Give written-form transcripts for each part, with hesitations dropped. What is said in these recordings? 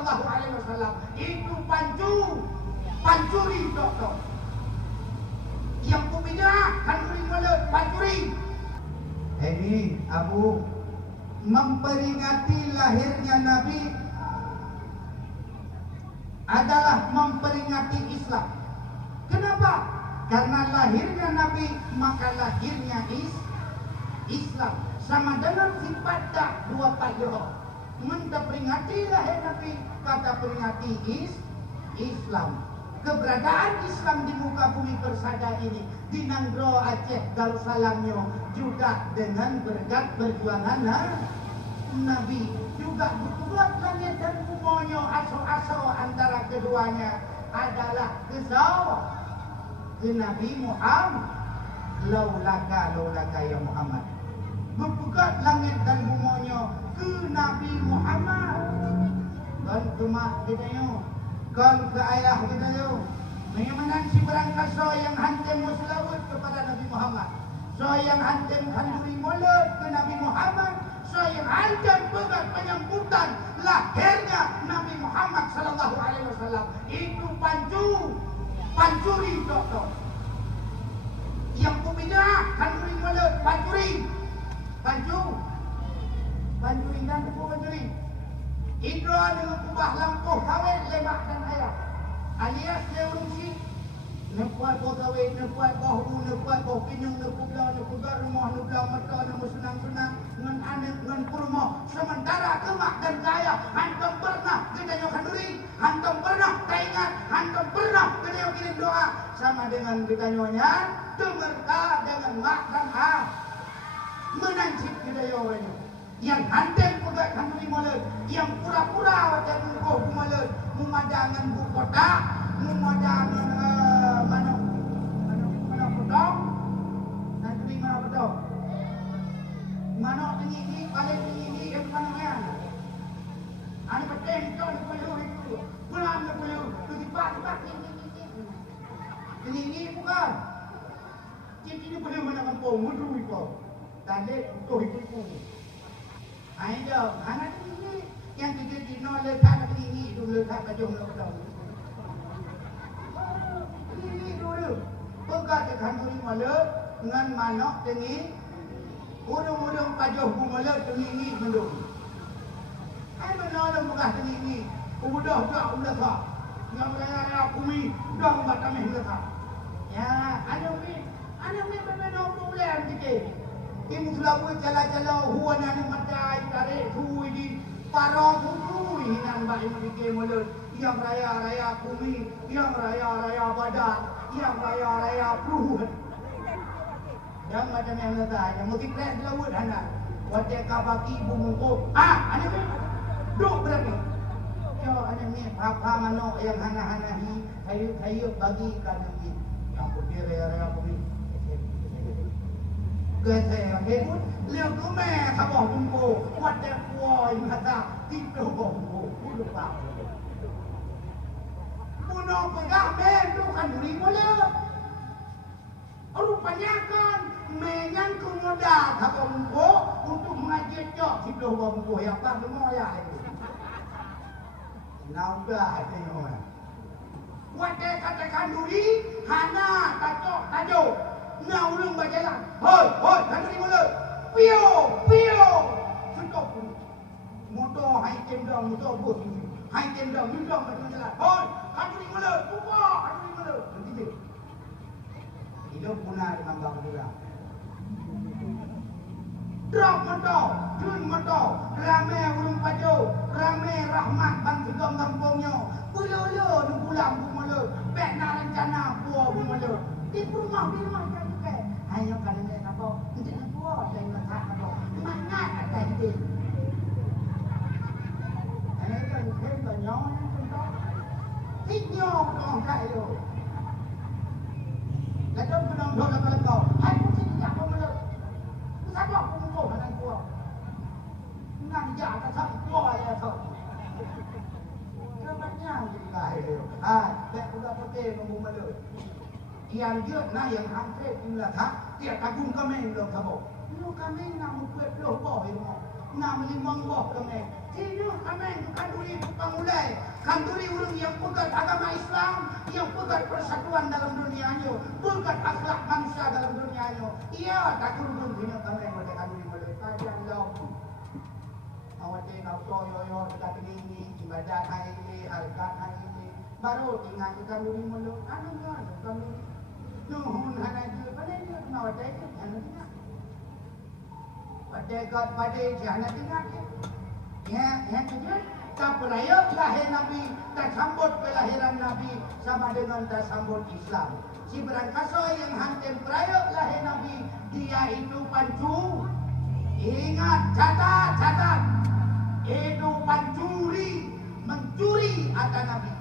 sallallahu alaihi wasallam itu pancuri doktor. Yang kubidah kanduri mulut pancuri. Ini Abu memperingati lahirnya Nabi adalah memperingati Islam. Kenapa? Karena lahirnya Nabi maka lahirnya Islam. Sama dengan sifat dak dua payah. Menta peringati lahir Nabi kata peringati Islam. Keberadaan Islam di muka bumi persada ini di Nanggro Aceh Darussalamnya juga dengan berkat perjuangan Nabi juga buat langit dan bumonyo aso-aso antara keduanya adalah kesawah ke Nabi Muhammad. Laulaka ya Muhammad. Berbukat langit dan bumonyo ke Nabi Muhammad. Kan ke mak kita yo, kan ke ayah kita yo. Menyemenan si berangkaso yang hantem muslawut kepada Nabi Muhammad. So yang hantem kanduri mulut ke Nabi Muhammad. So yang hantem berat penyambutan lahirnya Nabi Muhammad sallallahu alaihi wasallam. Itu pancuri doktor. Yang kubidah kanduri mulut pancuri. Pancuri dan pancuri. Indra dengan kubah lampuh kawin lemak dan ayah. Alias leurungsi. Nepuat boh kawin, nepuat boh ru, nepuat boh pinang, nekublah rumah, neblah mata, nemu senang-senang. Ngan anak, ngan kurma. Sementara kemak dan kaya. Hantam pernah kita nyokan duri. Hantam pernah teringat. Hantam pernah kita kirim doa. Sama dengan kita nyonya. Dengarkah dengan mak dan ah. Menancip kita nyonya. Yang hantem pegat kanduri mulut. Yang pura-pura wajah nungguh mulut. Memadangan bu kotak. Memadangan mana potong. Nanti mana potong. Mana tinggi paling tinggi yang mana ya. Ani peteng kau nak perlu itu. Pulang nak perlu. Tu tiba-tiba tinggi bukan. Ini perlu mana kampung mundu itu. Tadi untuk itu. Ayo, anak ini yang kita dino letak ini dulu letak baju letak. Ini dulu, pegat kanduri malu dengan manok tinggi, udung baju malu tinggi dulu. Ayo menolong pegat tinggi, udah tak, yang raya kumi, udah batang letak. Ya, anak ni berbeda problem sikit. Ibu selalu jala-jala huan yang matai tarik hui di parang hui hinan baik memikir mulut. Yang raya kumi, yang raya badak, yang raya peruh. Yang macam yang letak, yang mesti keren selalu anak. Wajah kabaki ibu mungkuk. Anak ni duk berapa? Yo anak ni apa manok yang hana-hanahi, kayu bagi kanan ni. Yang putih raya kumi. Kaya pun lihat tu meh kabah bungku, wajah kuai mata tipu bungku, lupa. Puno pegang meh tu kan beri boleh. Rupanya kan menyan kemuda kabah bungku untuk mengajar jok tipu bungku yang tak semua ya itu. Nampak tengok. Wajah katakan duri, hana tajuk. Nah ulung berjalan. Hoi, kanduri mulut. Pio. Sudah pun. Motor hai tendang, motor bus. Hai tendang, macam jalan. Hoi, kanduri mulut. Buka, kanduri mulut. Begitu. Hidup punah dengan bangkula. Drop motor, turun motor. Ramai ulung padu. Ramai rahmat bang tegong kampungnya. Bulu pulang mulut. Bek nak rencana buah mulut. Di rumah hanya kalau dia nak bawa, dia nak bawa dan letak nak bawa. Mana ada hidup? Kan banyak yang hidnya orang kaya. Lalu penang dua kalau hai pun tidak pemeluk. Siapa pun kau nak kuat. Nang jaga tak kuat ya kau. Kebanyakan juga itu. Tak sudah pakai pemeluk. Yang dia yang hampir pula dia kagum kami lo kabo. Lo kami nak mukul lo boh itu. Nak melimang boh kami. Sino kami kanduri pemulai, kanduri orang yang pegat agama Islam, yang pegat persatuan dalam dunianya, pegat akhlak manusia dalam dunianya. Iya, tak kurun bina kami yang mereka kanduri boleh. Kajian jauh. Awak tengok yo dekat ini ibadat hari ini, harkat hari ini. Baru tinggal kita kanduri mulu. Anu kanduri. Nuhun hanaji, pada dia kenapa tengok anak tinggal. Pada jana tinggal. Ya kerja. Tak perayaan lahir Nabi, tak sambut kelahiran Nabi sama dengan tak sambut Islam. Si berangkasa yang hantem perayaan lahir Nabi, dia itu pancu. Ingat, catat. Itu pancuri, mencuri harta Nabi.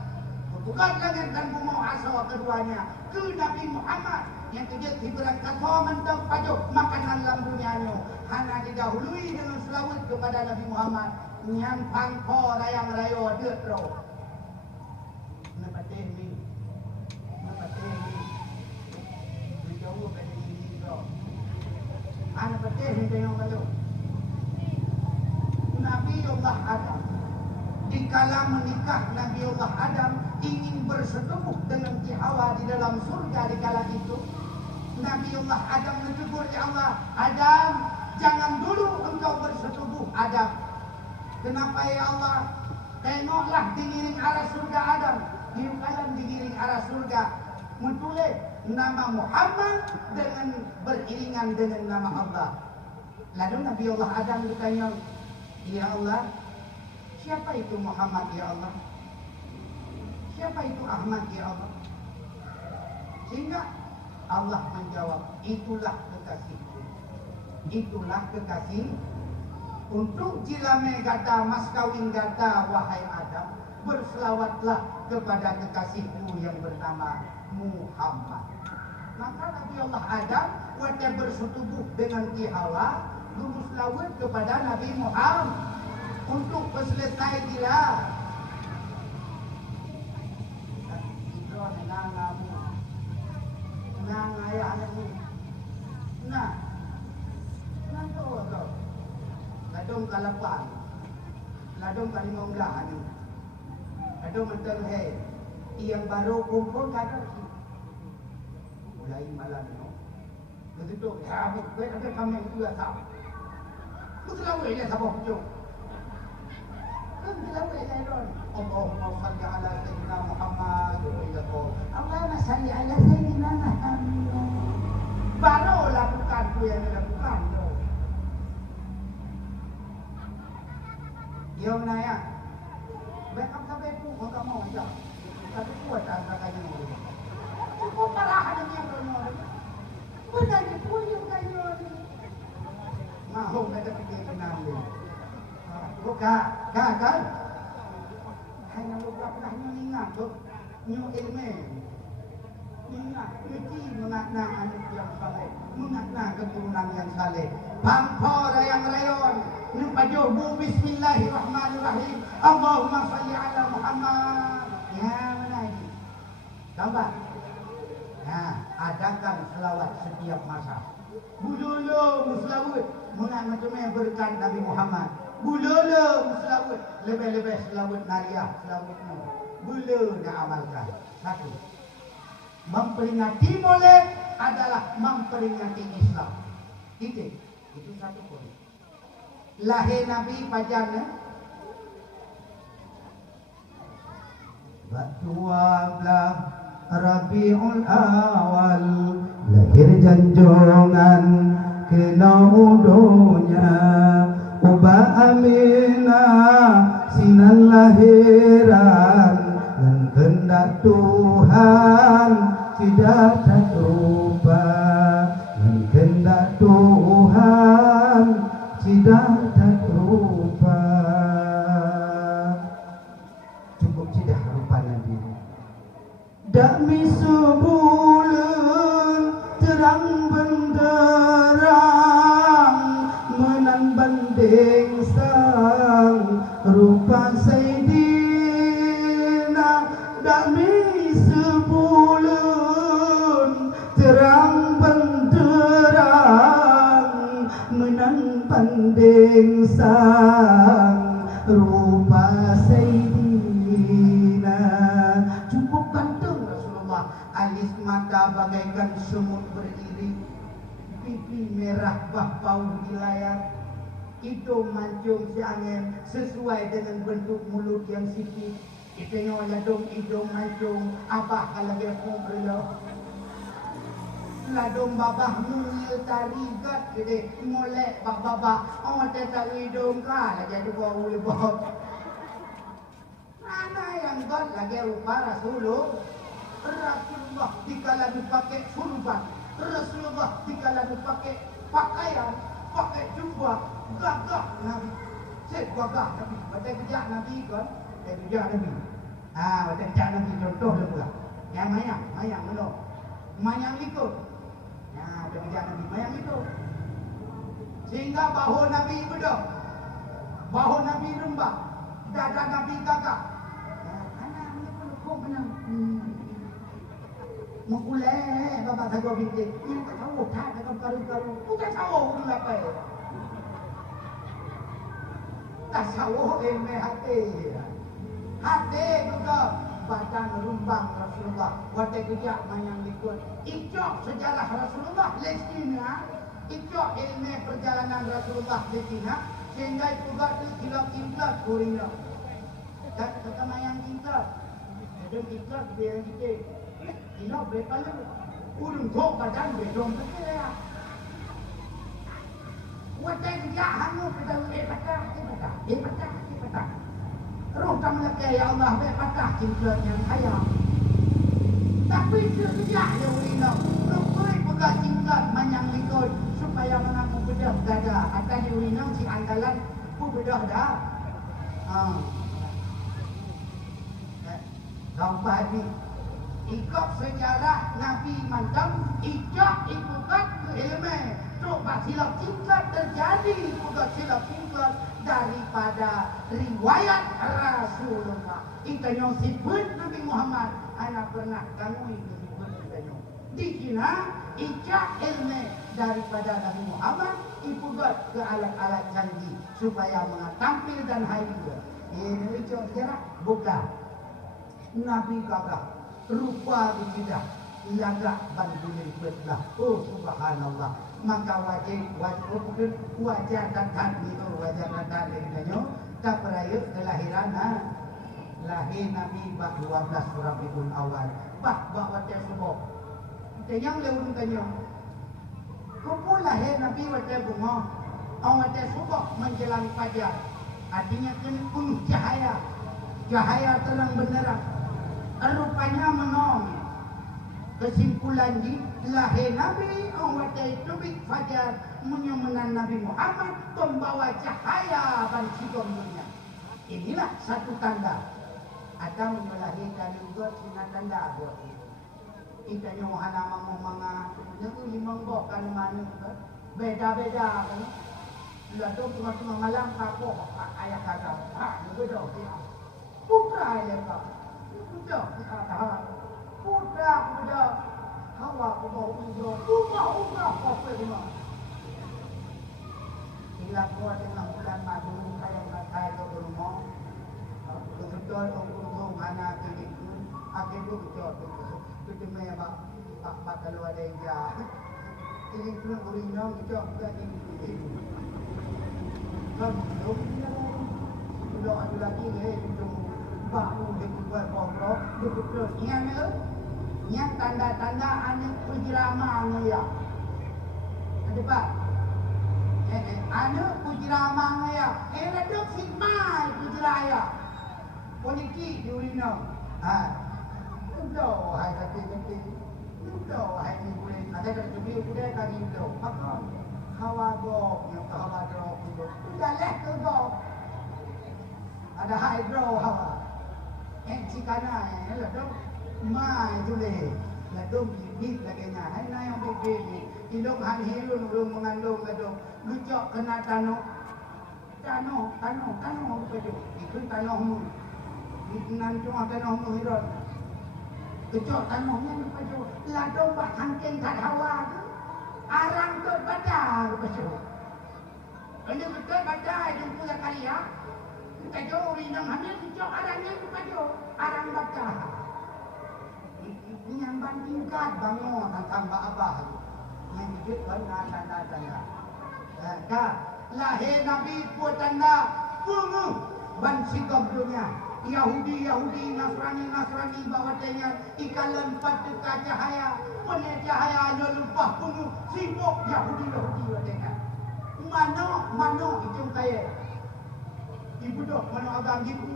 Bukan dengan bumi asal keduanya ke Nabi Muhammad yang kerja si berangkasa mentang pajuk makanan dalam dunianya. Hanya didahului dengan selawat kepada Nabi Muhammad. Yang pangko rayang rayo deut ro. Napateh ni. Dijauh pada ini ro. Ana pateh ni tengok kalau. Nabi Allah Adam di kala menikah Nabi Allah Adam ingin bersetubuh dengan si Hawa di dalam surga di kala itu. Nabi Allah Adam menegur ya Allah, Adam, jangan dulu engkau bersetubuh Adam. Kenapa ya Allah? Tengoklah digiring arah surga Adam. Kalian digiring arah surga. Menulis nama Muhammad dengan beriringan dengan nama Allah. Lalu Nabi Allah Adam bertanya, ya Allah, siapa itu Muhammad ya Allah? Siapa itu Ahmad ya Allah? Sehingga Allah menjawab, itulah kekasihku. Itulah kekasih. Untuk jilame kata mas kawin kata wahai Adam, berselawatlah kepada kekasihmu yang bernama Muhammad. Maka Nabi Allah Adam waktu bersetubuh dengan Ki Hawa, lurus selawat kepada Nabi Muhammad untuk selesai dia. Nang ayah anakmu. Nah tu. Ladong kalapan, ladong kalimongga ni, ladong mental hai, yang baru kumpul kadar tu, mulai malam no, begitu, habis, ada kami yang dua tahu, betul awak ini sabuk tu, betul awak ini ron, Allahumma salli ala Sayyidina Muhammad, Allahumma salli ala Sayyidina Muhammad, baru lakukan tu yang dilakukan tu. Dia menanya, baiklah sampai itu, maka mau aja. Tapi kuat antara kayu. Cukup parah ada yang benar. Bukan itu yang kayu. Mahu mereka fikir benar. Bukan, kan? Hanya lupa pernah ingat tu, nyu ilmu. Ingat, itu mengatna anak yang saleh, mengatna keturunan yang saleh. Pampor yang rayon. Nupajuhu bismillahirrahmanirrahim. Allahumma salli ala Muhammad. Ya mana ini? Gambar. Nah, adakan selawat setiap masa. Bulolo selawat. Mengat macam yang berkat Nabi Muhammad. Bulolo selawat. Lebih-lebih selawat nariah. Selawatmu. Bulu nak amalkan. Satu. Memperingati molek adalah memperingati Islam. Itu satu poin. Lahir Nabi pajarnya Batuablah Rabiul Awal, lahir janjongan kena udunya, Uba Aminah sinan lahiran, dan kehendak Tuhan tidak terubah, dan kehendak Tuhan tidak terubah. Cukup tidak rupanya diri. Dami sebulan terang benderang, menan banding sang rupa Sayyidina. Dami sebulan terang benderang, menan banding sang bagaikan semut beririk, pipi merah bau di layar, hidung mancung si angin sesuai dengan bentuk mulut yang sipit. Itanya ladong hidung mancung abah kalau dia ngobrol. Ladong babah mungil tari gat gede molek babah awak tak hidung kah lagi ada bau lebah. Mana yang gat lagi rupa Rasulullah dikala dipakai surban, Rasulullah dikala dipakai pakaian, pakai jubah, gagah Nabi. Saya gagah Nabi, baca kerja Nabi kan, kerja Nabi. Baca kerja Nabi contoh lah pula. Yang mayang mana? Mayang ikut. Baca kerja Nabi, mayang ikut. Sehingga bahu Nabi bedah, bahu Nabi rembak, dada Nabi gagah. Anak ni pun kau menang. Mengulai bapak saya bintik. Ini tak tahu tak dalam karu-karu. Bukan tahu ni apa. Tak tahu ilmu hati. Hati juga badan rumbang Rasulullah. Waktu kejap mayang ikut. Icok sejarah Rasulullah Lestina. Icok ilmu perjalanan Rasulullah Lestina. Sehingga itu juga kilap-kilap kurina. Kata mayang kilap. Ada kilap dia kita. Kilap berapa lu? Urung tok badan bedong betul ya. Waktu dia hangu pedang patah. Roh kamu ya Allah patah kilap yang kaya. Tapi dia yang urina. Rupoi pegang kilap manyang likut supaya mengaku bedah dada. Atas di urina si andalan pun bedah dah. Sampai ni ikut sejarah Nabi Mantam, ikut ikutan ilmu. Coba silap tingkat terjadi, juga silap tingkat daripada riwayat Rasulullah. Kita yang sibut Nabi Muhammad, anak pernah kamu itu sibut kita yang. Dikira ikut ilmu daripada Nabi Muhammad, ikut ke alat-alat canggih supaya mengatampil dan hadir. Ini ikut sejarah bukan. Nabi gagah, rupa bijidah, lagak bantuin betlah. Oh subhanallah. Maka wajah dan hati itu wajah dan hati itu tak perayut kelahiran lahir Nabi 12 Rabiul Awal. Wajah semua. Tanyang lewung tanyang. Kumpul lahir Nabi wajah bunga. Wajah semua menjelang fajar. Artinya kena penuh cahaya. Cahaya terang benderang. Rupanya menong. Kesimpulan di lahir Nabi awal tubik fajar menyumenan Nabi Muhammad pembawa cahaya bagi dunia. Inilah satu tanda. Ada melahirkan juga sinar tanda buat kita. Kita nyohana mangomanga, nyoku limanggo kan mana beda-beda kan. Lalu tengah-tengah malam kapok ayah kata, nyoku dah dia. Putra ayah kata. Putra hawa kubah umrah kopi rumah. Bila kuat dengan bulan madu kaya kaya ke rumah. Betul orang anak ini pun akhir itu betul. Itu memang pak kalau ada yang jahat. Ini pun urinong itu bukan ini. Kalau belum ada lagi itu baru dibuat kontrol betul yang tanda-tanda anak pujrama ya ada pak anak pujrama ya redok simai pujraya politik di urino udah hai kaki udah hai ni boleh ada kat jubi udah kali itu apa hawa go yang hawa drop itu udah leh tu go ada hydro hawa cikana ladong mai jule ladong bibit laganya hai na yang bibit ni indong han hilun belum mengandung ladong lucok kena tano begitu itu tanoh nan cuma tanoh hiron lucok tanohnya begitu ladong bak hangking kat hawa arang tu badar begitu ini betul badar jumpa kali ya. Kita jauh rinang hamil, kita arangnya itu kajo, arang baca. Nyamban tingkat bangun tambah abah. Yang dikit kan nada. Kak, lahir Nabi puatanda bungu ban sikap dunia. Yahudi, Nasrani bawatanya ikalan patuka cahaya, pene cahaya lupa bungu sibuk Yahudi watanya. Mano itu kaya. Ibu dok mano agam ibu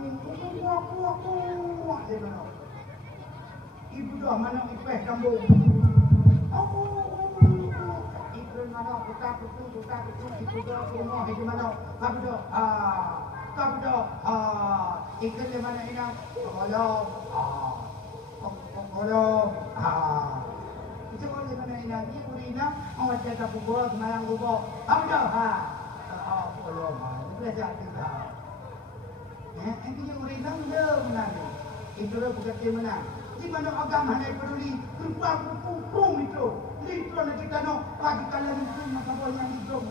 kuak dia mano. Ibu dok mano ipeh kambung. Ibu mano kuta ibu dok rumah itu mano. Kamu dok ikan di mana ini? Kolom. Itu kalau di mana ini? Ini urina, awak jaga bubur, semayang bubur. Kamu dok kolom. Itu belajar kita. Yang punya urina dia menang. Itu dia bukan dia menang. Di mana agama naik peduli, kerbang berpupung itu. Itu nak kita nak pagi kalian itu maka boleh di drop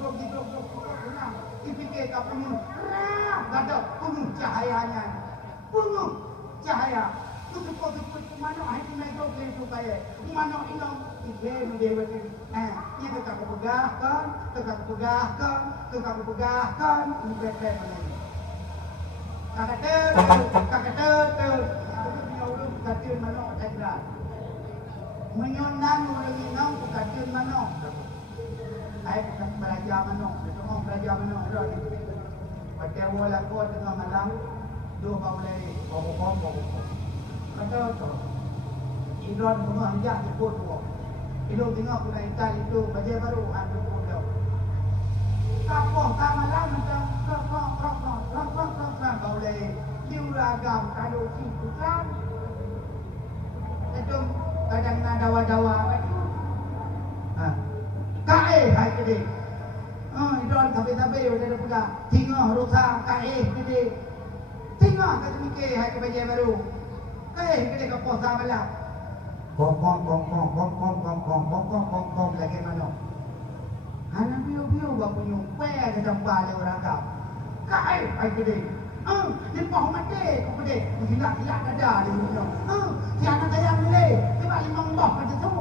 menang. Dipikir tak penuh, kata penuh cahayanya, penuh cahaya. Tutup mana hari naik drop itu kaya, mana ini dia ini tekak pegahkan, ini betul mana ini. Kakak katil manok tagda. Menyonan orang inang katil manok. Ay belajar manok, semua belajar manok dah. Pada wala ko tengah malam, dua mulai bom. Kata tu. Idon semua hanjak ikut tu. Itu tengok kita ital itu belajar baru ada bodoh. Kapoh malam macam rok boleh diuragam kalau situ kan. Itu kadang dawa itu. Kae hai kede. Idon tapi udah pegang. Tinggal rusak kae kede. Tinggal kat mikir hai ke belajar baru. Kae kede kapoh malam. Kong lagi mana? Anak biu bapu nyumpe ke tempat dia orang kau. Kai ai gede. Ni pau mati ko gede. Gila dada dia punya. Tiada tayang ni. Tiba limang bah macam tu.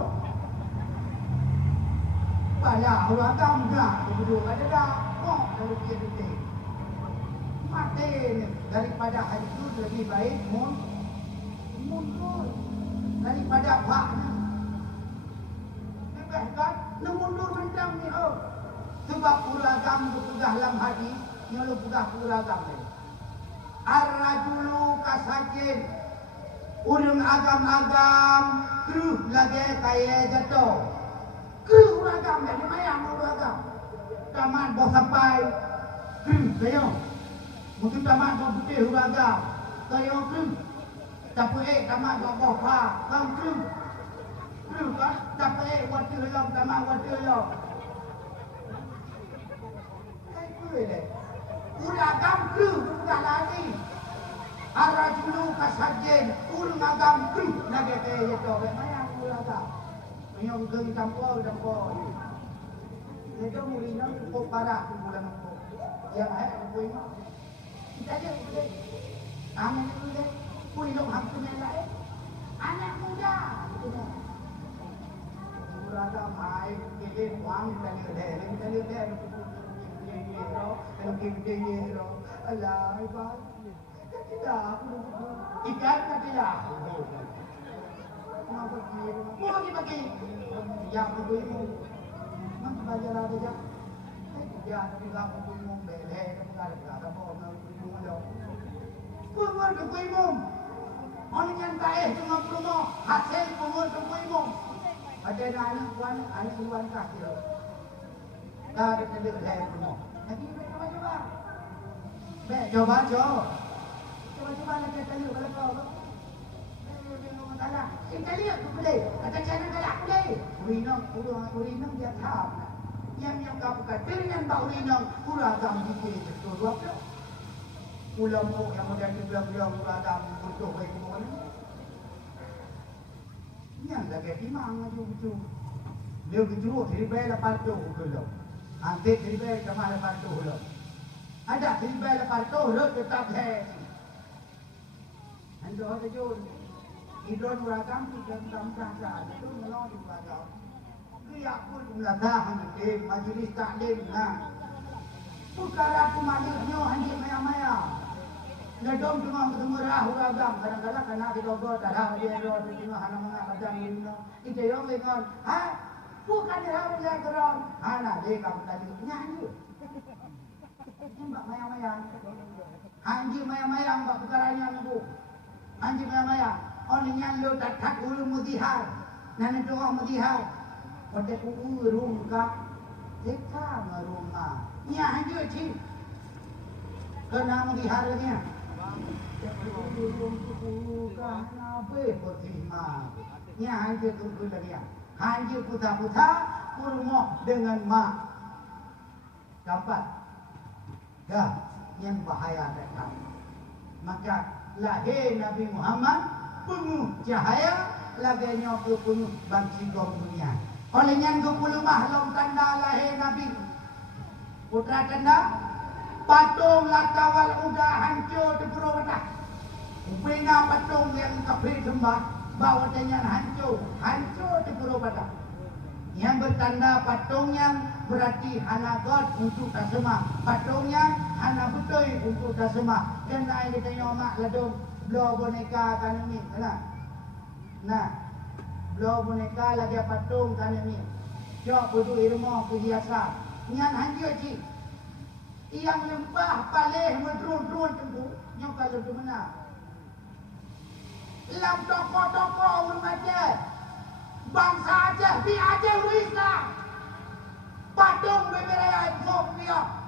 Bala orang kau dah duduk ada dah. Kok kalau dia gede. Mati ni daripada hari itu lebih baik mundur daripada paknya. Kan mundur macam ni sebab uragam tu pegang dalam hadis yang lu pegang uragam ni ar-rajulu kasajin urang agam-agam kruh lagi kaya jatuh kruh uragam ni mayang uragam taman bos sampai kruh kayo mungkin taman bos putih uragam kayo kruh tapi taman bos pa kam kruh kan tapi waktu hilang sama waktu hilang. Uragam tu bukan lagi. Arajulu kasajin uragam tu lagi kaya itu. Mana uragam? Yang geng campur. Itu murina cukup parah tu bulan aku. Yang aku ingat. Kita dia boleh. Anak boleh. Pulang hampirnya lain. Anak muda. Uragam hai kele wang kita lihat kalau kita Allah ibadah kita ikan kita mau dibagi yang begitu mana belajar ada je dia bilang umum bele ada apa umum ke umum orang yang baik cuma umum hasil umum ke umum. Ada anak iwan kaki. Dah ada telur leher semua. Lagi coba. Coba. Coba lagi telur kalau kau. Kita lihat tu boleh. Kata cara galak boleh. Urinang dia tham. Yang kau bukan dengan bau urinang uragam dikit betul apa? Ulama yang modern bilang uragam betul baik mana? Yang lagi timang tu. Dia berjurut dari bayar lepas tu dulu. Antik dari bayar kemana lepas tu dulu. Ada dari bayar lepas tu dulu tetap hai. Anda ada jun. Idon uragam kita tamsah itu melong di uragam. Dia pun uladahan di majelis taklim nah. Perkara aku maliknya hanya maya-maya. Ledom tengah bermerah uragam kadang-kadang kena kita buat ada dia roh di tengah hana mengakadang ini. Itu yang lengan. Ha? Bukan dia harus yang geram. Hana dia kamu tadi nyanyi. Mbak maya-maya. Hanji maya-maya mbak perkaranya nunggu. Hanji maya-maya. Orang yang lo tak ulu mudihar. Nana tu orang mudihar. Pada ku urung ka. Deka merumah. Nya hanji cing. Kena mudihar ni. Urung ku ka nabe berima. Nya hanji tu lagi. Hanji puta-puta kurmo dengan mak. Dapat. Dah. Yang bahaya datang. Maka lahir Nabi Muhammad penuh cahaya laganya ke penuh bangsi dunia. Oleh yang 20 makhluk tanda lahir Nabi. Putra tanda patung lakawal udah hancur di Purwokerto. Upina patung yang kafir sembah bawa dengan hancur di Purwokerto. Yang bertanda patung yang berarti hana God untuk tak semah. Patung yang hana betul untuk tak semah. Dan lain kita nyomak ladung belah boneka kan ini. Nah, belah boneka lagi patung kan ini. Jok betul irma kehiasan. Nyan hanjur cik. Yang lempah palih medrun-drun tentu. Yang kalau tu mana? Lam toko-toko orang Aceh. Bangsa Aceh, di Aceh Islam. Patung beberapa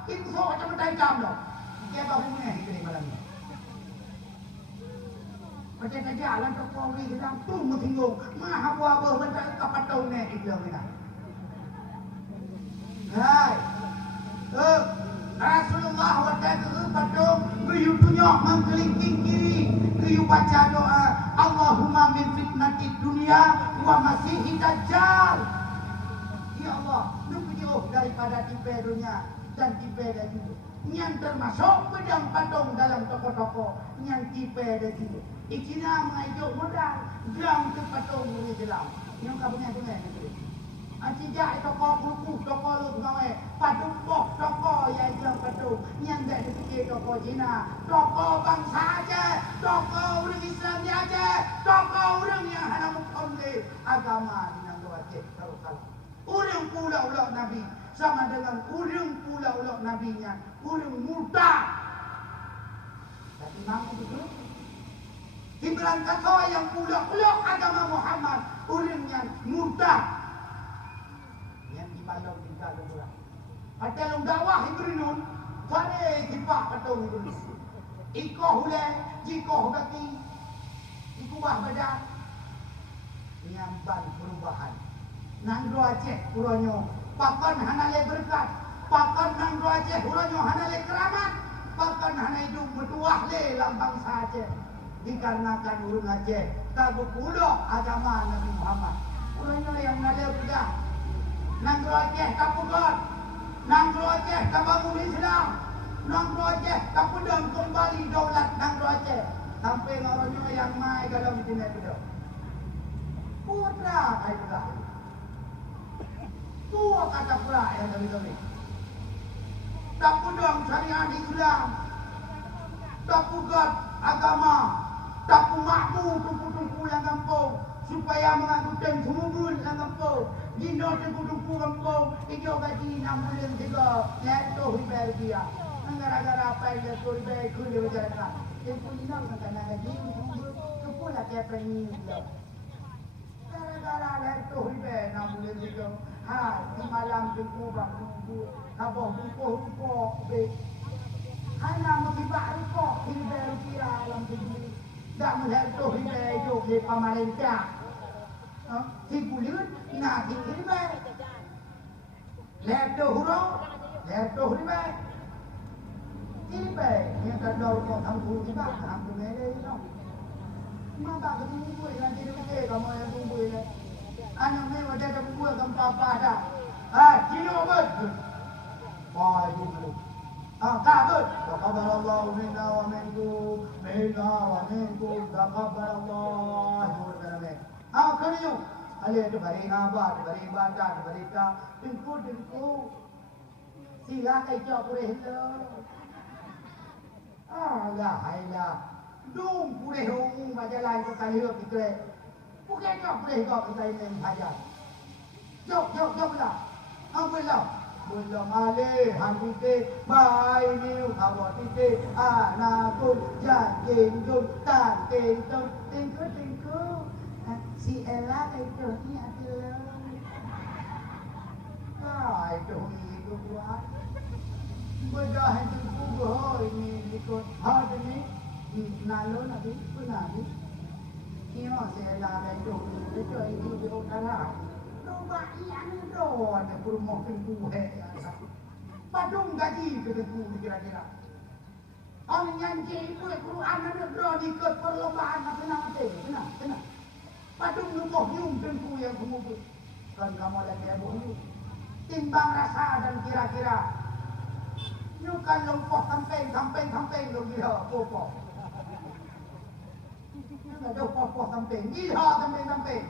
info macam tajam dah. Dia baru ni ini malam ni. Macam jalan ke Polri sedang tu mentinggung. Maha apa benda ke patung ni itu ni dah. Hai. Rasulullah waktu patung riu tunjuk mengkelingking kiri. Riu baca doa Allahumma min fitnatid dunia wa masiihid dajjal. Ya Allah, lu jauh daripada tipe dunia dan tipe dari itu. Yang termasuk pedang patung dalam toko-toko. Yang tipe dari itu. Ikina mengajuk modal. Gelang ke patung muri gelang. Yang kabunya tu ni. Acijak toko kuku, toko lu ngawe. Patung boh toko yang gelang patung. Yang tak dipikir toko Cina. Toko bangsa Aceh. Toko orang Islam di Aceh. Toko orang yang hanya mengkonde agama di Nanggo Aceh. Kalau. Orang pula-ulah Nabi sama dengan orang pula-ulah Nabinya. Orang murtad. Tapi mampu betul. Timbalan kata yang pula-ulah agama Muhammad. Orang yang murtad. Yang dibalong tinggal pula. Ada yang dakwah Ibrinun. Kare kipak patung itu. Ikoh hulai. Jikoh kaki. Ikubah badan. Nyamban perubahan. Nangro Aceh uronyo pakan hanale berkat, pakan Nangro Aceh uronyo hanale keramat, pakan hana hidup bertuah le lambang Aceh. Dikarenakan urung Aceh tak berpuluh agama Nabi Muhammad. Uronyo yang ngalir sudah. Nangro Aceh tak pugot, Nangro Aceh tak bangun Islam, Nangro Aceh tak pedang kembali daulat Nangro Aceh. Sampai uronyo yang mai dalam dunia itu. Putra kayu dah. Tua kata pula yang kami. Tak pedang syariat Islam. Tak pugat agama. Tak makmu tumpu-tumpu yang kampung. Supaya mengangkutkan semubul yang kampung. Dino tumpu-tumpu kampung. Hijau gaji 6 bulan 3. Letuh ribai rupiah. Gara-gara apa yang letuh ribai kulit berjalan. Tempu inang kena gaji. Kepula kepen ni. Gara-gara letuh ribai 6 bulan 3. Ha, di malam tunggu bang tunggu, kabah rumput be. Hanya mengibak rumput hidup rupiah alam tinggi. Tak melihat tu hidup hidup di Pamalenta. Tipuliun nak hidup. Lepas huruf, lepas hidup. Hidup yang kedua kau tangguh juga, tangguh ni lah. Maka ketemu nanti dia kamu yang tunggu ni. Anak ni ada buat apa dah. Cino ber. Wah, itu. Tak ber. Kabar Allah minna wa minkum. minkum taqabbalallah jurbaname khaniyo ale to bari na ba bari ba ta bari ta tinku sila kai cho pure hello la haila dum pure ho majalan ko kali ho pikre bukan cho pure ko kita ini saja jok lah belum ale hangite bai niu khawatite anakun janjin jun tan tengku si Ella itu ni adalah itu hidup buat bedah itu boh ini ikut hal ini nalo nabi punabi kio si Ella itu itu kalah Rumah yang doa ada rumah tengku padung gaji ke tengku kira-kira orang nyanyi itu Quran ada doa ikut perlombaan apa nama kena padung rumah yung tengku yang kumubut kan kamu lagi abu timbang rasa dan kira-kira you kan lompok samping lu gila popok ada popok samping gila samping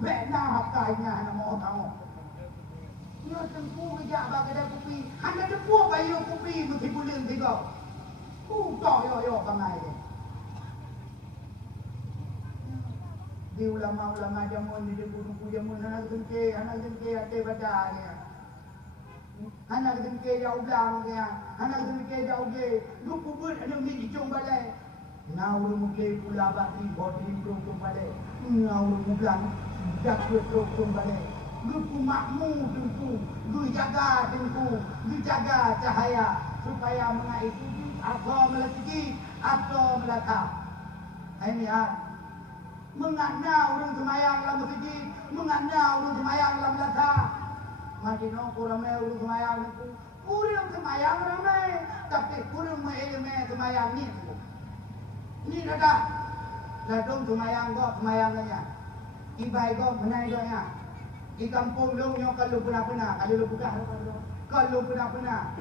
Bena hakainya hana mau tahu. Ia tengku kerja bagi dia kopi. Hana depu bayu kopi mesti bulan tiga. Tak yo bangai dia. Di ulama jamun di buku jamun hana jengke ate baca dia. Hana jengke jauh belang dia. Hana jengke jauh ge. Lu kubur ada mi jong balai. Nauru muke pula bati bodi tung balai. Nauru belang dak tung balai. Lu makmu tengku, lu jaga tengku, lu jaga cahaya supaya mengikuti atau melekati atau melaka. Ini ya. Mengana orang semayang dalam masjid, mengana orang semayang dalam lata. Madino kurang orang semayang itu, kurang semayang ramai, tapi kurang ilmu semayang ni. Ni ada, ladung semayang go semayangnya, ibai go menaikannya. Di kampung lu nyo kalau pernah kalau lu buka kalau pernah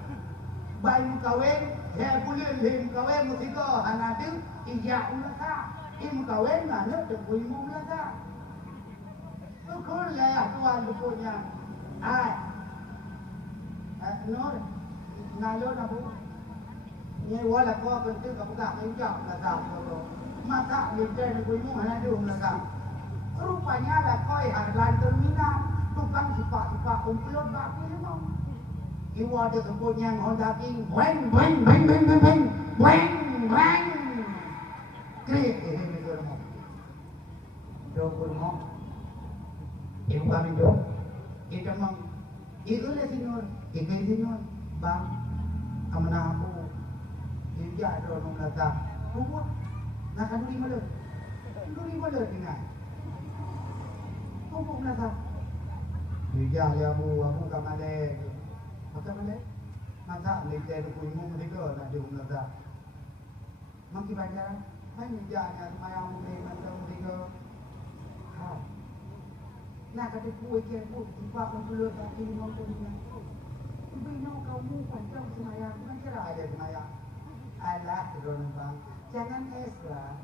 bayu kawin he bulan lim kawin musiko hanading iya ulaka im kawin mana tu buyu ulaka ukur ya tuan bukunya nor nalo na bu ni wala ko penting ka buka injak laka mata ni jadi buyu hanading ulaka rupanya ada koi harlan terminal tukang sipak kumpulan baki memang iwa ada sebut yang Honda King weng krik ini bermo ibu kami do itu memang itu le sinor bang amana aku dia do nong lata buat nak duri malu dengan Kumpul nasa. Dijah ya aku kamale. Masa male? Masa lite tu kuimu mereka nak di nasa. Maki baca, hai dijahnya semayang mereka mereka. Ha. Nak kata kuih ke ku, tiba kumpul lagi 50 ni. Bina kamu panjang semayang, macam ada semayang. Alah, dorong bang. Jangan esra.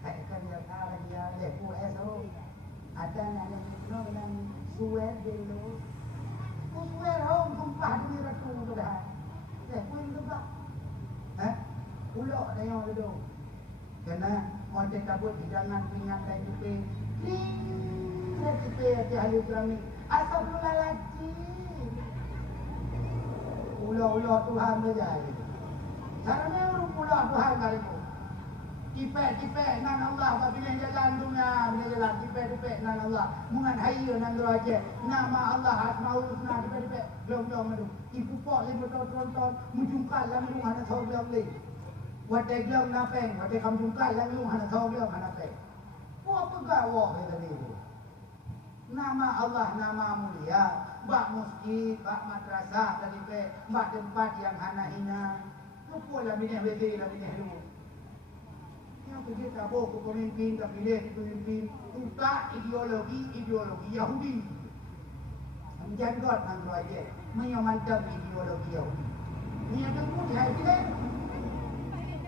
Hai kan dia lepu esro. Ada yang yang suwer dulu, suwer hong tumpah di ratu tu dah. Pun tu tak, ulok dah yang tu. Kerana orang kabut jangan ingat dan cuci, clean cuci hati ahli kami. Asal belum lagi. Ulok Tuhan berjaya. Caranya orang ulok Tuhan kaliku. Kipek nan Allah babine jalan dunia bine jalan kipek nan Allah mungan hayu nan roje nama Allah asmaul husna kipek glom adu ibu pok le beton mujungkal lam lu hana thau glom le wate glom na peng wate kam jungkal lam lu hana thau glom hana peng apa gawo tadi nama Allah nama mulia bak masjid bak madrasah tadi pe bak tempat yang hana hina lupa la bine wete la bine lu kita bawa pemimpin untuk ideologi Yahudi menjaga nan raja menyamankan ideologi Yahudi ni ada pun hai kita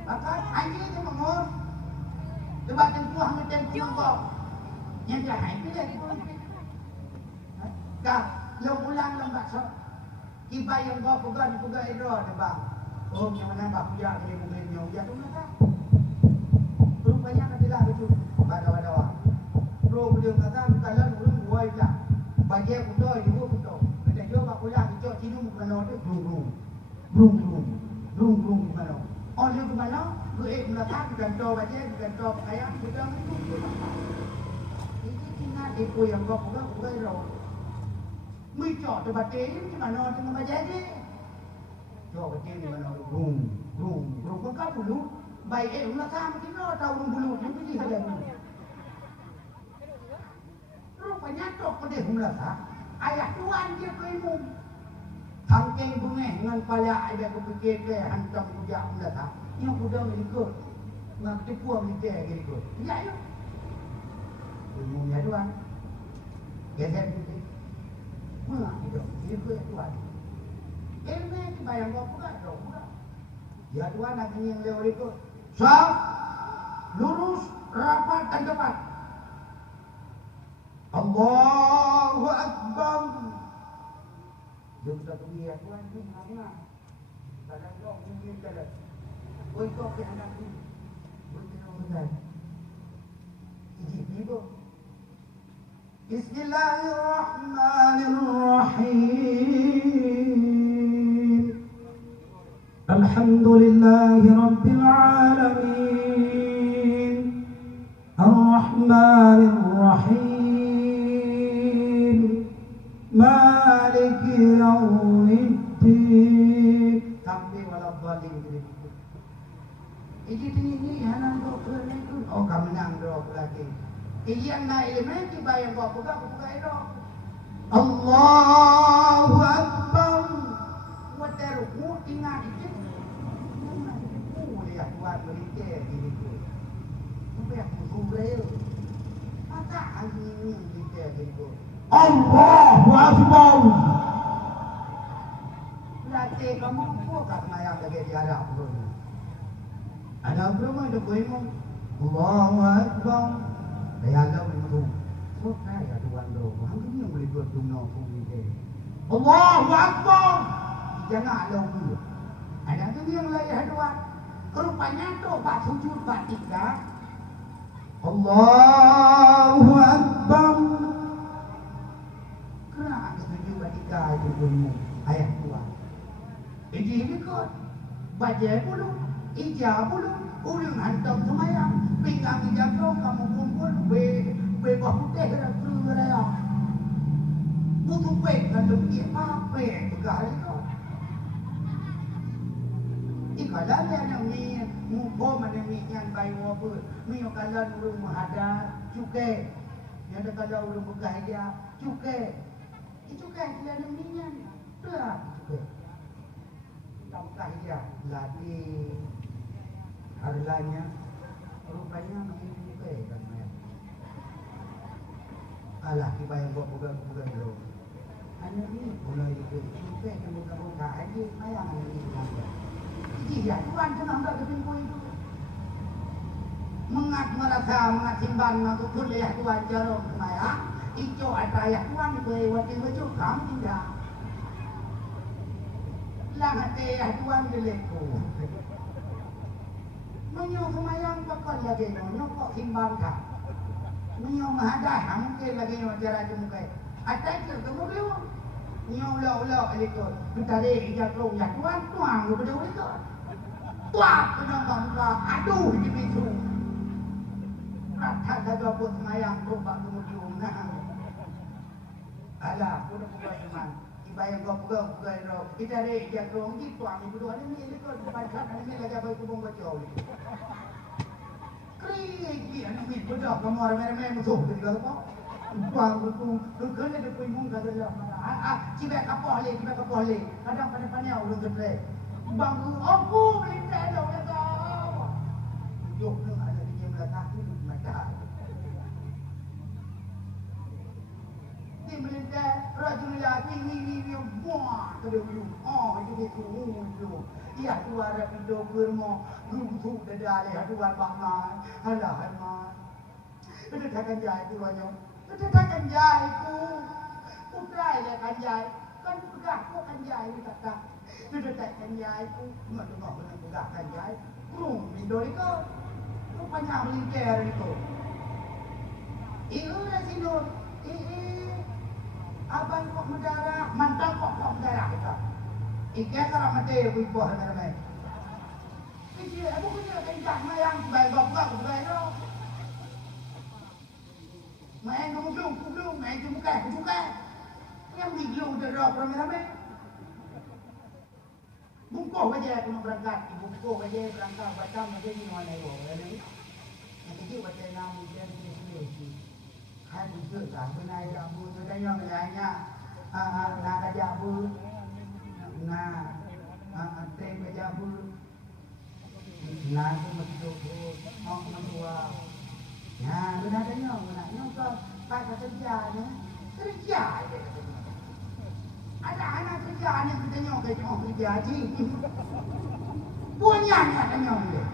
maka hanya itu mengo macam tu kau. Yang dah hai pilih pun. Dah, lo ulang lembak so. Iba yang kau pegang itu ada bang. Oh, yang mana bang puja dia mungkin yang dia tu nak. Rupanya katilah itu. Bada-bada. Bro beliau kata kalau belum buai lah. Bagi aku tu ibu betul. Macam dia bak pulang itu cinu mana tu brung mana. Oh dia ke mana? Gue melatak di kantor baca di kantor ayam sudah itu. Ini tinggal ibu yang kau pegang bukan roh. Micok tu baca di mana tengah baca ni. Jauh baca di mana brung bukan bulu. Baik melatak mungkin roh tahu bulu ni pergi saja bulu. Rupanya tok pada melatak ayah tuan dia ke ilmu. Angking bunga dengan pala ada kepikir ke hantam kujak melatak. Yang kuda ikut. Nak tipu militer ikut. Ya ya. Ilmunya tuan. Geser putih. Mana hidup? Ikut tuan. Ilmu yang bayang kau bukan dong. Ya tuan nak yang lewat ikut. Saf, lurus, rapat dan tepat. Allahu Akbar. Dia sudah pergi ya tuan ni mana? Kadang kau mungkin kalau oi kau ke anak ni. Oi kena betul. Ini ibu. Bismillahirrahmanirrahim. Alhamdulillahi rabbil alamin. Ar-Rahmanir-Rahim. Maliki yaumiddin. Sampai walau balik begitu. Ini hanan dokter ni tu. Oh kami nang dokter lagi. Yang nak elemen di bayang kau buka itu. Allahu Akbar. Water mu tinggal itu. Lihat tuan militer ini tu. Sampai aku sumber. Maka angin militer itu. Allahu Akbar. Latih kamu buka mayang lagi di Arab pun. Ada berapa ada goyang? Allahu Akbar. Saya ada memang. Oh saya tuan bro. Hang ni yang boleh buat dunia pun ni. Allahu Akbar. Jangan ada pun. Ada tu yang lain tuan. Rupanya tu bak sujud bak tiga. Allahu Akbar. Kerana sujud bak tiga itu bunyi ayat tuan. Ini kot. Baca dulu. Ijab dulu. Urang hantam semayang. Pinggang ijab tu kamu kumpul. Bebah putih dah keluar raya. Butuh pek kan lebih apa pegah itu. Ikalah yang ni muka mana ni yang bayi wabur. Ni kalau urang ada cukai. Yang ada kalau urang begah dia cukai. Cukai dia ada ni yang berat cukai. Tamkah dia latih harlanya rupanya mungkin cukai kan. Alah kita yang buat bukan dulu. Hanya ni mulai itu cukai yang bukan aja mayang ini. Iya, tuan senang tak kepingku itu. Mengat merasa mengat simban untuk kuliah tuan jarum mayang. Ijo ada ayah tuan ke waktu baju kamu tidak. Langat ayah tuan deleku. Menyok semayang pakal lagi nyok simban kah. Menyok mahadah mungkin lagi nyok jarak mukai. Ada itu kamu belum. Nyok ulau ikut. Kita deh ijak long ya tuan lu berdua ikut. Tuan penonton tuan aduh di pintu. Rata jaga buat semayang lomba kemudian nah. Alah, aku dah buat teman. Ibayang kau buka roh. Kita deh ijak long di tuan lu berdua ni ikut. Pancak ni lagi apa kubung bacau ni. Kriki anak ni bedah kamu orang meremeh musuh tinggal apa? Tuang betul, kena ada pengung kata dia mana? Cibek kapal le. Kadang pandai urang gedre. Bang aku militer dah kata. Jok nak ada dia belakang tu macam. Di militer rajul laki ni buah tu dia. Oh itu tu. Ia tu ada video bermo, grup dada le, tu ada bangai. Alah. Itu takkan jahit tu banyak. Itu takkan jahit tu. Udai lah kan jahit. Kan pegah kau kan jahit ni tak. Itu takkan jahit tu. Mak tengok kena pegah kan jahit. Minta itu. Rupanya melingkar itu. Lah sini. Abang kok mendarah. Mantan kok mendarah kita. Ikan kalau mati ibu namanya. Kecil, aku kecil kencang mayang sebagai bapak sebagai lo. Main kubung, main buka. Yang diglu terus ramai-ramai. Bungkuh aja aku berangkat, bungkuh aja berangkat baca macam ni mana yo. Yang kecil baca nama dia sendiri. Hai bujuk tak benar dia abu tu tanya belanya. Nak kerja abu. Nah, tem kerja abu. Nah, tu betul mau mentua. Nah, benar kau tak kerja ni. Kerja je. Ada anak kerja yang kita nyok kerja haji. Punya ni ada nyok dia.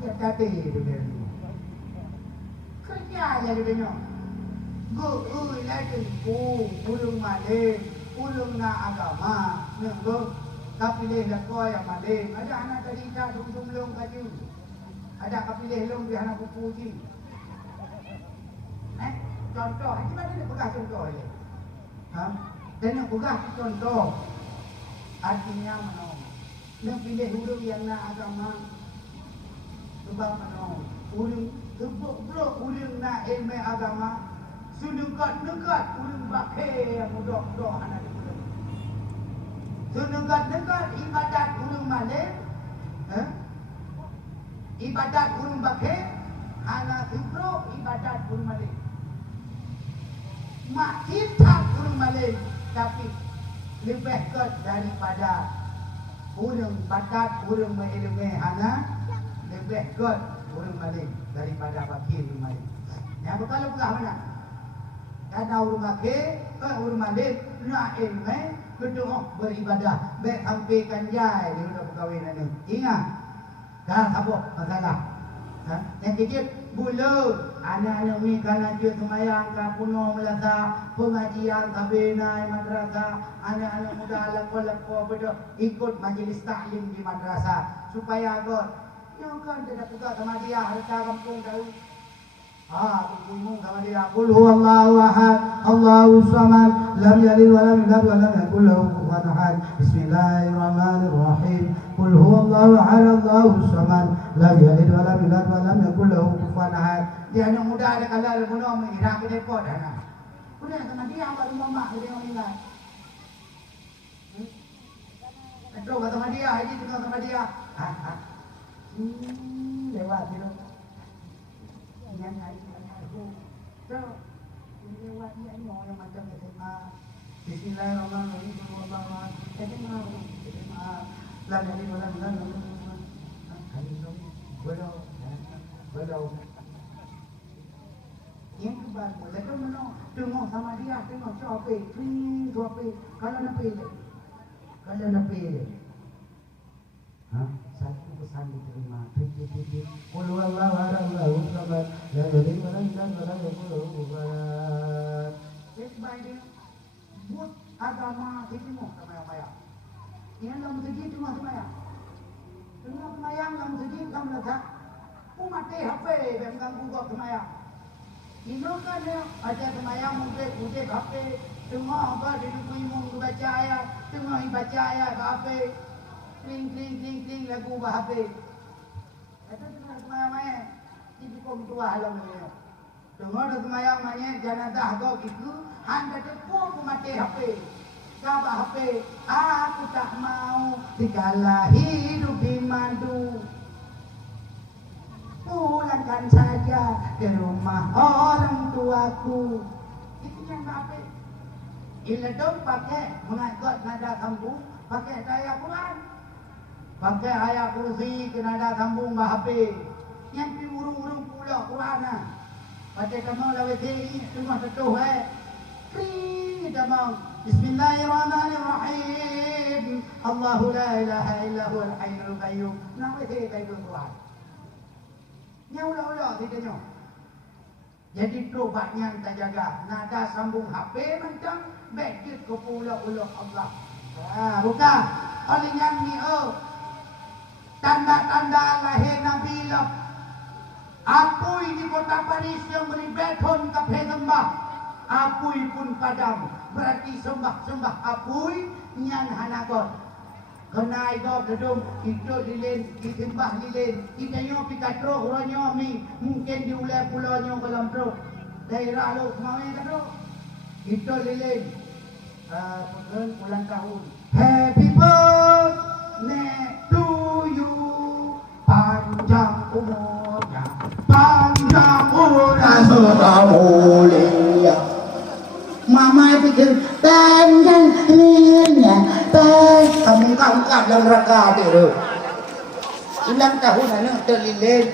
Dia tadi dia. Kerja je dia nyok. Go lagi ulung malin, ulung na agama, nenggo kapilih lakoy yang malin. Ada anak tadi dah dum-dum kaju. Ada kapilih long di anak buku ji. Contoh, macam mana dia pegang contoh je? Dan yang pegang contoh artinya mana? Yang pilih huruf yang nak agama sebab mana? Huruf huruf nak ilmu agama sunukat huruf bakai yang mudah anak dia. Sunukat ibadat huruf malin, ibadat huruf bakai, anak huruf ibadat huruf malin. Mak kita urung malin tapi lebih kot daripada urung bakat urung mengilmu anak lebih kot urung malin daripada bakil urung malin. Yang kalau pegah mana? Karena urung bakil urung malin nak ilmu kedua beribadah baik sampaikan jai dia sudah perkahwinan ni. Ingat dah apa masalah? Yang kecil bulu anak-anak ni kalau dia semayang ke punuh melasa pengajian tabinai madrasah anak-anak muda lako-lako betul ikut majlis taklim di madrasah supaya agar yang kan dia dah pegang sama dia harta kampung tahu kumpul sama dia qul huwallahu ahad Allahus samad lam yalid wa lam yulad wa lam yakul lahu kufuwan ahad bismillahirrahmanirrahim qul huwallahu ahad Allahus samad lam yalid wa lam yulad wa lam yakul lahu kufuwan ahad. Dia anak muda ada kalau ada guna mengira ke depot dah. Punya sama dia baru mama dia meninggal. Betul kata sama dia, haji tengah sama dia. Lewat dia. Yang haji aku. So, lewat dia ni orang yang macam SMA. Bismillahirrahmanirrahim. SMA. Lam yalid wa lam yulad wa lam yakul lahu belum. Yang kebal boleh tu mana tengok sama dia tengok siapa siapa kalau nak pilih satu pesan diterima titik qul huwallahu ahad Allahus samad lam yalid wa lam yulad wa lam yakul lahu kufuwan ahad. Sebaik buat agama kita semaya yang dalam masjid cuma semaya tengok semayang dalam masjid dalam letak umat HP mengganggu kau semayang. Ini kan ada semayang mungkin HP tengok apa di buku imam baca ayat tengok baca ayat HP kling lagu HP itu tengok semayang main di buku tua halang ni tengok semayang main jenazah kau itu anda tepuk umat HP sahabat HP aku tak mau segala hidup di madu pulangkan saja ke rumah orang tuaku. Itu yang apa? Ila dong pakai mengikut nada sambung, pakai ayat Quran, pakai ayat kursi ke nada sambung bahasa. Yang pi urung-urung pula Quran ah. Pakai kamu lawe ini cuma satu Free damang. Bismillahirrahmanirrahim. Allahu la ilaha illa huwal hayyul qayyum. Nama dia Quran. Nya ulah-ulah dia tanya. Jadi tu banyak kita jaga. Nada sambung HP macam baik ke pula Allah. Bukan. Oleh yang ni tanda-tanda lahir Nabi lah. Apui di kota Paris yang beri beton ke Pegambah. Apui pun padam. Berarti sembah-sembah apui nyan hanagot. Kenai dok gedung itu lilin, disembah lilin. Kita nyo pikatro ronyo mi mungkin diulai pulau nyo dalam bro. Daerah lo semua kadro. Itu lilin. Ulang tahun. Happy birthday to you. Panjang umurnya, panjang umurnya mulia. Mama pikir panjang umurnya, kamu ungkap dalam raka tu. Ulang tahun anak terlilin.